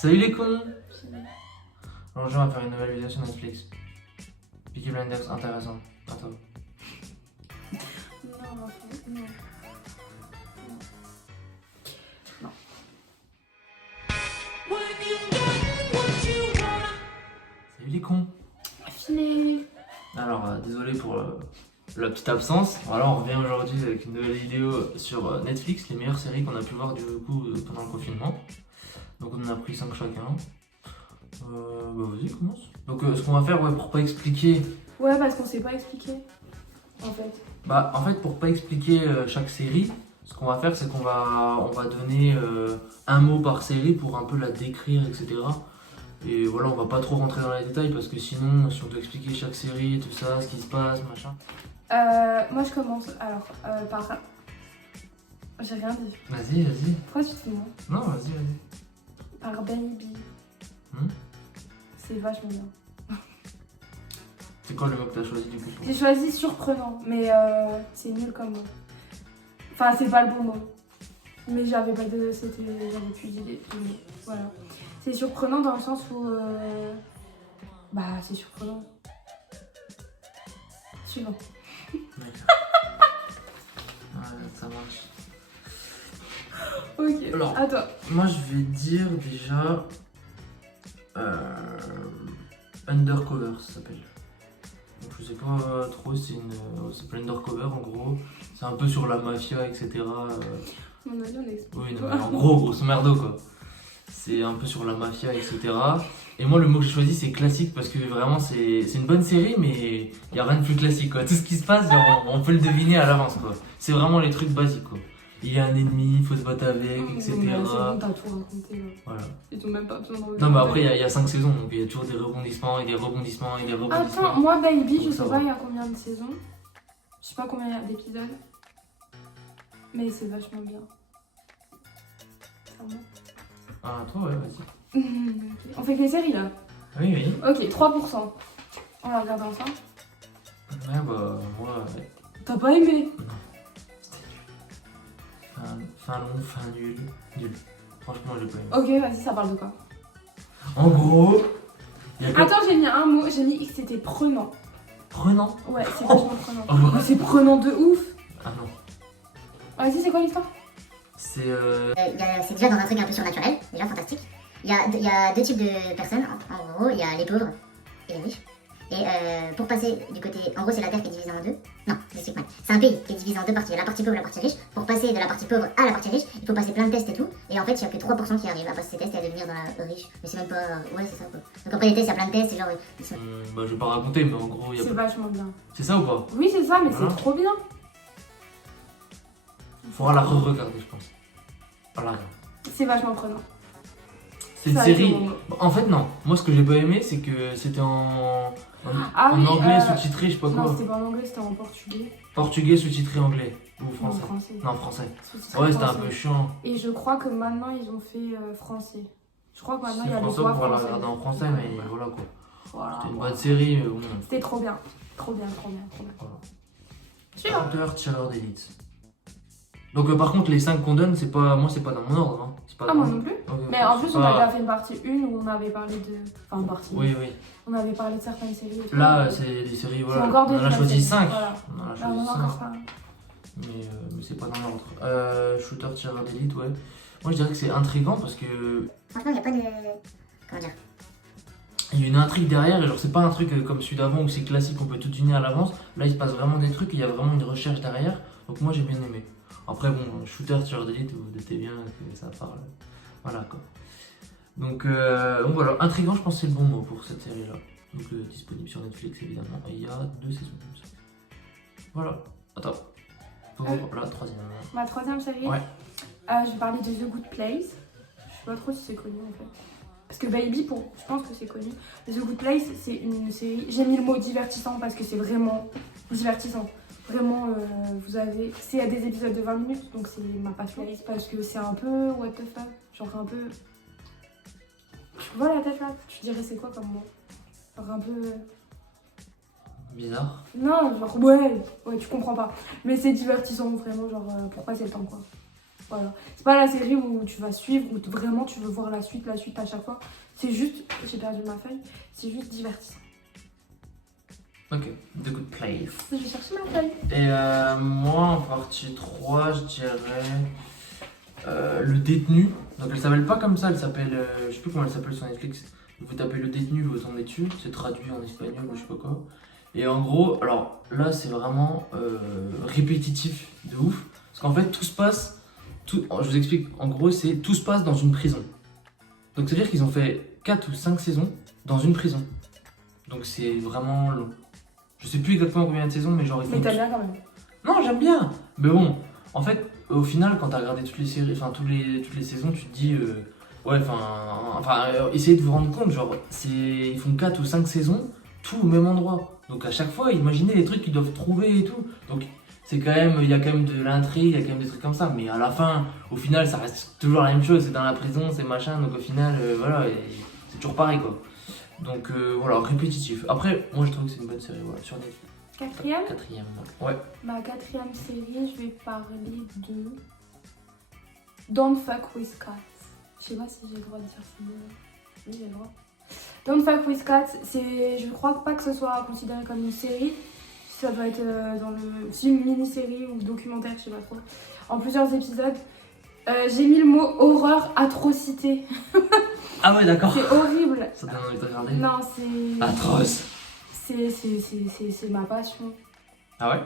Salut les cons. Aujourd'hui on va faire une nouvelle vidéo sur Netflix. Peaky Blinders, intéressant. Attends. Non. Salut les cons. Filé. Alors désolé pour la petite absence. Voilà, on revient aujourd'hui avec une nouvelle vidéo sur Netflix, les meilleures séries qu'on a pu voir du coup pendant le confinement. Donc on en a pris 5 chacun. Bah vas-y, commence. Donc ce qu'on va faire, ouais, pour pas expliquer. Ouais, parce qu'on sait pas expliquer. En fait. Bah en fait pour pas expliquer chaque série, ce qu'on va faire c'est qu'on va donner un mot par série pour un peu la décrire, etc. Et voilà, on va pas trop rentrer dans les détails parce que sinon si on doit expliquer chaque série, tout ça, ce qui se passe, machin. Moi je commence alors par. J'ai rien dit. Vas-y. Pourquoi tu te demandes? Non, vas-y. Par Baby. C'est vachement bien. C'est quoi le mot que t'as choisi du coup? J'ai choisi surprenant, mais c'est nul comme mot. Enfin, c'est pas le bon mot. Mais j'avais pas de. J'avais plus d'idée. Voilà. C'est surprenant dans le sens où. Bah, c'est surprenant. Suivant. Ça marche. Ok, Alors, à toi. moi je vais dire déjà Undercover, ça s'appelle. Donc je sais pas trop, ça s'appelle Undercover en gros. C'est un peu sur la mafia, etc. Mon avis, on est. Oui, non, mais en gros, grosso merdo quoi. C'est un peu sur la mafia, etc. Et moi, le mot que j'ai choisi, c'est classique parce que vraiment, c'est une bonne série, mais il n'y a rien de plus classique quoi. Tout ce qui se passe, genre, on peut le deviner à l'avance quoi. C'est vraiment les trucs basiques quoi. Il y a un ennemi, il faut se battre avec, etc. C'est bon, t'as tout raconté là. Voilà. Ils t'ont même pas besoin de. Non, mais après, il y a 5 saisons, donc il y a toujours des rebondissements et des rebondissements et des rebondissements. Attends, moi, Baby, Donc, je ça sais va. pas il y a combien de saisons. Je sais pas combien il y a d'épisodes. Mais c'est vachement bien. Ça va. Ah, toi, ouais, vas-y. Ok. On fait que les séries là. Oui. Ok, 3%. On va regarder ensemble. Ouais, bah, moi, ouais. T'as pas aimé? Non. C'était nul. Fin long, fin nul. Nul. Franchement, j'ai pas aimé. Ok, vas-y, ça parle de quoi? En gros, il y a Attends, j'ai mis un mot, j'ai mis que c'était prenant. Prenant. Ouais, c'est vachement prenant. Oh, bah. Mais c'est prenant de ouf. Ah non. Vas-y, c'est quoi l'histoire? C'est C'est déjà dans un truc un peu surnaturel, déjà fantastique. Il y a deux types de personnes, en gros, il y a les pauvres et les riches. Et pour passer du côté, en gros c'est la Terre qui est divisée en deux. Non, j'explique mal. C'est un pays qui est divisé en deux parties, il y a la partie pauvre et la partie riche. Pour passer de la partie pauvre à la partie riche, il faut passer plein de tests et tout. Et en fait il n'y a que 3% qui arrivent à passer ces tests et à devenir dans la riche. Mais c'est même pas... Ouais c'est ça quoi. Donc après les tests, il y a plein de tests, c'est genre... Ils sont... bah, je vais pas raconter, mais en gros, il y a C'est pas. vachement bien. C'est ça ou pas? Oui, c'est ça, mais Voilà. c'est trop bien. Faudra la re-regarder, je pense. Voilà. C'est vachement prenant. C'est une Ça a été série. mon mot. En fait, non. Moi, ce que j'ai pas aimé, c'est que c'était en Ah oui, anglais sous-titré, je sais pas Non, quoi. c'était pas en anglais, c'était en portugais. Portugais sous-titré anglais. Ou Non, français. français. Non, français. Sous-titré Ouais, c'était un français. peu chiant. Et je crois que maintenant ils ont fait français. Je crois que maintenant il y C'est a les français, on voix pourra la françaises. regarder en français, mais voilà quoi. Voilà. C'était une bonne série, mais bon. C'était trop bien. Trop bien. Voilà. Suivant. Hunter, tireur d'élite. Donc, par contre, les 5 qu'on donne, c'est pas. Moi, c'est pas dans mon ordre. Hein. C'est pas Ah, dans moi mon- non plus. Ok, Mais en c'est plus, on pas- a déjà fait une partie 1 où on avait parlé de. Enfin, une partie. Oui. On avait parlé de certaines séries. et tout. Là, c'est des séries, voilà. encore On en a d'autres choisi séries, 5. voilà. On en a Là, on choisi en a 5. encore pas. Mais c'est pas dans l'ordre. Shooter, tireur d'élite, ouais. Moi, je dirais que c'est intriguant parce que. Franchement il n'y a pas de... Comment dire? Il y a une intrigue derrière, et genre c'est pas un truc comme celui d'avant où c'est classique, on peut tout deviner à l'avance. Là il se passe vraiment des trucs, et il y a vraiment une recherche derrière. Donc moi j'ai bien aimé. Après bon, shooter, tireur d'élite, vous doutez bien que ça parle. Voilà quoi. Donc voilà, intriguant je pense que c'est le bon mot pour cette série là. Donc disponible sur Netflix évidemment, et il y a 2 saisons. Voilà, attends. Pour la troisième. Ma troisième série. Ouais. Je vais parler de The Good Place. Je sais pas trop si c'est connu en fait. Parce que Baby, je pense que c'est connu. The Good Place, c'est une série. J'ai mis le mot divertissant parce que c'est vraiment divertissant. Vraiment, vous avez. C'est à des épisodes de 20 minutes, donc c'est ma passion. Parce que c'est un peu what the fuck. Genre un peu. Tu vois la tête là? Tu dirais c'est quoi comme mot? Genre un peu. Bizarre. Non, genre ouais, tu comprends pas. Mais c'est divertissant vraiment, genre pour passer le temps quoi. Voilà. C'est pas la série où tu vas suivre, où vraiment tu veux voir la suite à chaque fois. C'est juste, j'ai perdu ma feuille, c'est juste divertissant. Ok, The Good Place. Je vais chercher ma feuille. Et moi, en partie 3, je dirais Le Détenu. Donc elle s'appelle pas comme ça, elle s'appelle, je sais plus comment elle s'appelle sur Netflix. Vous tapez Le Détenu, vous tombez dessus, c'est traduit en espagnol ou je sais pas quoi. Et en gros, alors là c'est vraiment répétitif de ouf. Parce qu'en fait tout se passe, je vous explique, en gros tout se passe dans une prison. Donc c'est-à-dire qu'ils ont fait 4 ou 5 saisons dans une prison. Donc c'est vraiment long. Je sais plus exactement combien de saisons, mais genre ils font. Mais t'as bien quand même. Non, j'aime bien. Mais bon, en fait, au final, quand t'as regardé toutes les séries, enfin toutes les saisons, tu te dis, ouais, essayez de vous rendre compte, genre, ils font 4 ou 5 saisons, tout au même endroit. Donc à chaque fois, imaginez les trucs qu'ils doivent trouver et tout. Donc c'est quand même, il y a quand même de l'intrigue, il y a quand même des trucs comme ça. Mais à la fin, au final, ça reste toujours la même chose. C'est dans la prison, c'est machin. Donc au final, voilà, c'est toujours pareil quoi. Donc voilà, répétitif. Après, moi je trouve que c'est une bonne série, voilà, sur Netflix. Quatrième. Ouais. Ma quatrième série, je vais parler de Don't Fuck With Cats. Je sais pas si j'ai le droit de dire ce mot. Oui, j'ai le droit. Don't Fuck With Cats, je crois pas que ce soit considéré comme une série. Ça doit être c'est une mini-série ou documentaire, je sais pas trop. En plusieurs épisodes. J'ai mis le mot horreur, atrocité. Ah ouais, d'accord. C'est horrible. Ça donne envie de regarder. Non, c'est... Atroce. C'est ma passion. Ah ouais?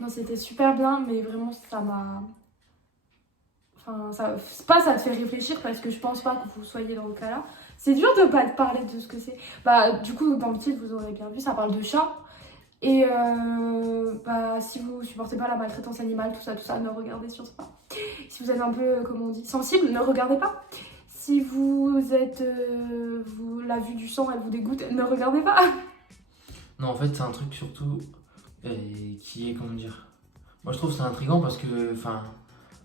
Non, c'était super bien, mais vraiment, ça m'a... Enfin, ça te fait réfléchir parce que je pense pas que vous soyez dans le cas là. C'est dur de pas te parler de ce que c'est. Bah, du coup, dans le titre, vous aurez bien vu, ça parle de chat. Et si vous supportez pas la maltraitance animale, tout ça, ne regardez surtout pas. Si vous êtes un peu, comment on dit, sensible, ne regardez pas. Si vous êtes... la vue du sang, elle vous dégoûte, ne regardez pas. Non, en fait, c'est un truc surtout qui est, comment dire... Moi, je trouve que c'est intriguant parce que, enfin...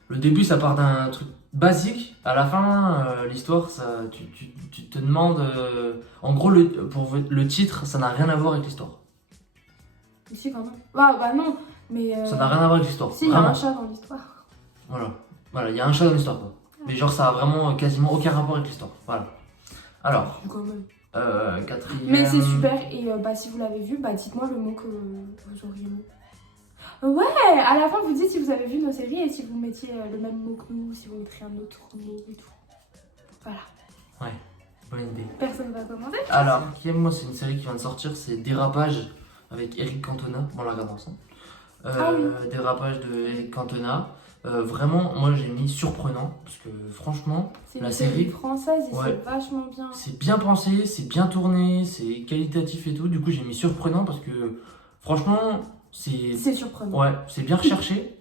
Le début, ça part d'un truc basique. À la fin, l'histoire, ça, tu te demandes... En gros, pour le titre, ça n'a rien à voir avec l'histoire. Mais si, quand même. Bah non, mais... Ça n'a rien à voir avec l'histoire. Si, il y a un chat dans l'histoire. Voilà, il y a un chat dans l'histoire, quoi. Mais genre, ça a vraiment quasiment aucun rapport avec l'histoire. Voilà. Alors, Quand même. quatrième... Mais c'est super, et si vous l'avez vu, dites-moi le mot que vous auriez mis. Ouais, à la fin vous dites si vous avez vu nos séries et si vous mettiez le même mot que nous, si vous mettriez un autre mot et tout. Voilà. Ouais, bonne idée. Personne va commenter. Alors, quatrième, moi, c'est une série qui vient de sortir, c'est Dérapage avec Eric Cantona. Bon, on la regarde ensemble. Oui. Dérapage de Eric Cantona. Vraiment, moi j'ai mis surprenant parce que franchement, C'est la une série française et ouais. c'est vachement bien. C'est bien pensé, c'est bien tourné, c'est qualitatif et tout. Du coup, j'ai mis surprenant parce que franchement, c'est surprenant. Ouais, c'est bien recherché.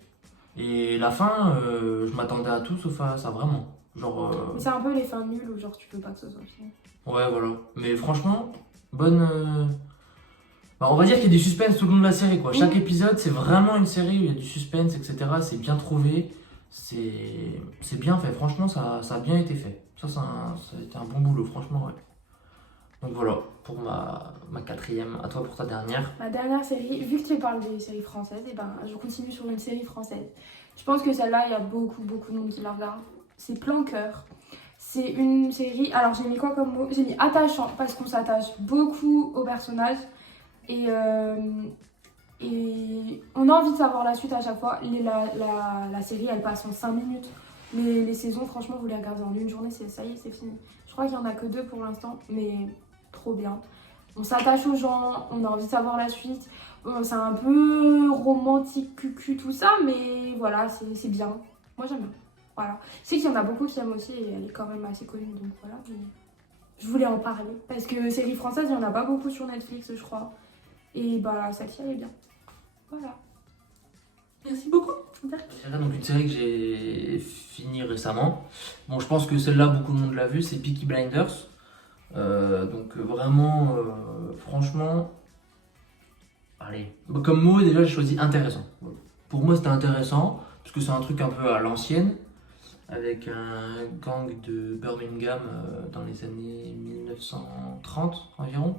Et la fin, je m'attendais à tout sauf à ça, vraiment. Genre. Mais c'est un peu les fins nulles où genre tu peux pas que ce soit fini. Ouais, voilà. Mais franchement, bonne. On va dire qu'il y a du suspense tout le long de la série, quoi. Chaque épisode, c'est vraiment une série où il y a du suspense, etc. C'est bien trouvé, c'est bien fait. Franchement, ça a bien été fait. Ça a été un bon boulot, franchement, ouais. Donc voilà, pour ma quatrième. À toi pour ta dernière. Ma dernière série, vu que tu parles des séries françaises, je continue sur une série française. Je pense que celle-là, il y a beaucoup de monde qui la regarde. C'est Plan Cœur. C'est une série... Alors, j'ai mis quoi comme mot? J'ai mis attachant, parce qu'on s'attache beaucoup aux personnages. Et on a envie de savoir la suite à chaque fois. La série, elle passe en 5 minutes. Les saisons, franchement, vous les regardez en une journée, ça y est, c'est fini. Je crois qu'il n'y en a que 2 pour l'instant, mais trop bien. On s'attache aux gens, on a envie de savoir la suite. C'est un peu romantique, cucu, tout ça, mais voilà, c'est bien. Moi, j'aime bien. Voilà. Je sais qu'il y en a beaucoup qui aiment aussi, et elle est quand même assez connue, donc voilà. Mais je voulais en parler, parce que séries françaises, il n'y en a pas beaucoup sur Netflix, je crois. Et celle-ci, elle est bien. Voilà. Merci beaucoup. C'est donc une série que j'ai fini récemment. Bon, je pense que celle-là, beaucoup de monde l'a vue, c'est Peaky Blinders. Donc vraiment, franchement, allez. Comme mot, déjà, j'ai choisi intéressant. Pour moi, c'était intéressant, parce que c'est un truc un peu à l'ancienne, avec un gang de Birmingham dans les années 1930 environ.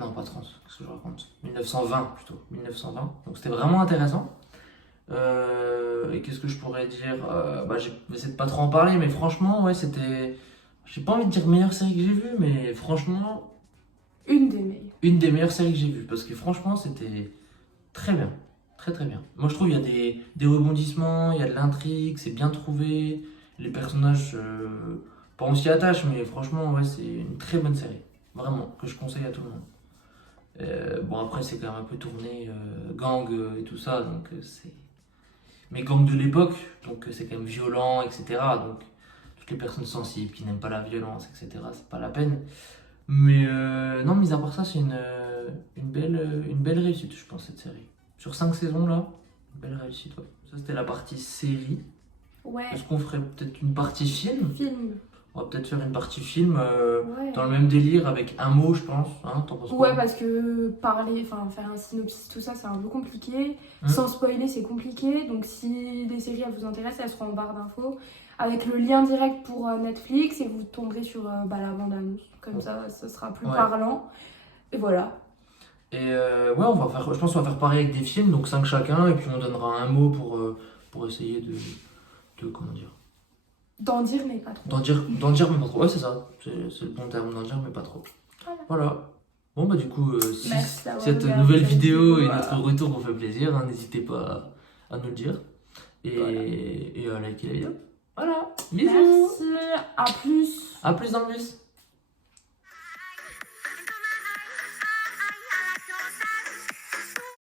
Non, pas 30, qu'est-ce que je raconte? 1920 plutôt, 1920. Donc c'était vraiment intéressant. Et qu'est-ce que je pourrais dire? Bah, j'ai essayé de pas trop en parler, mais franchement, ouais, c'était. J'ai pas envie de dire meilleure série que j'ai vue, mais franchement, Une des meilleures. une des meilleures séries que j'ai vues. Parce que franchement, c'était très bien. Très très bien. Moi, je trouve qu'il y a des rebondissements, il y a de l'intrigue, c'est bien trouvé. Les personnages, pas on s'y attache, mais franchement, ouais, c'est une très bonne série. Vraiment, que je conseille à tout le monde. Bon, après, c'est quand même un peu tourné gang et tout ça, donc c'est. Mais gang de l'époque, donc c'est quand même violent, etc. Donc, toutes les personnes sensibles qui n'aiment pas la violence, etc., c'est pas la peine. Mais non, mis à part ça, c'est une belle réussite, je pense, cette série. Sur 5 saisons, là, une belle réussite, ouais. Ça, c'était la partie série. Ouais. Est-ce qu'on ferait peut-être une partie film? Film. On va peut-être faire une partie film Ouais. dans le même délire avec un mot, je pense. Hein, t'en penses quoi? Ouais, parce que parler, enfin faire un synopsis, tout ça, c'est un peu compliqué. Sans spoiler, c'est compliqué. Donc si des séries elles vous intéressent, elles seront en barre d'infos. Avec le lien direct pour Netflix et vous tomberez sur la bande-annonce. Comme ça sera plus Ouais. parlant. Et voilà. Et ouais, je pense qu'on va faire pareil avec des films, donc 5 chacun, et puis on donnera un mot pour essayer de comment dire. D'en dire, mais pas trop. D'en dire mais pas trop. Ouais, c'est ça. C'est le bon terme, d'en dire mais pas trop. Voilà. Bon, bah du coup, si Merci d'avoir cette regardé nouvelle cette vidéo et vidéo, notre retour vous fait plaisir, hein, n'hésitez pas à nous le dire. Et, Voilà. et à liker la vidéo. Voilà. Bisous. Merci. À plus. À plus dans le bus.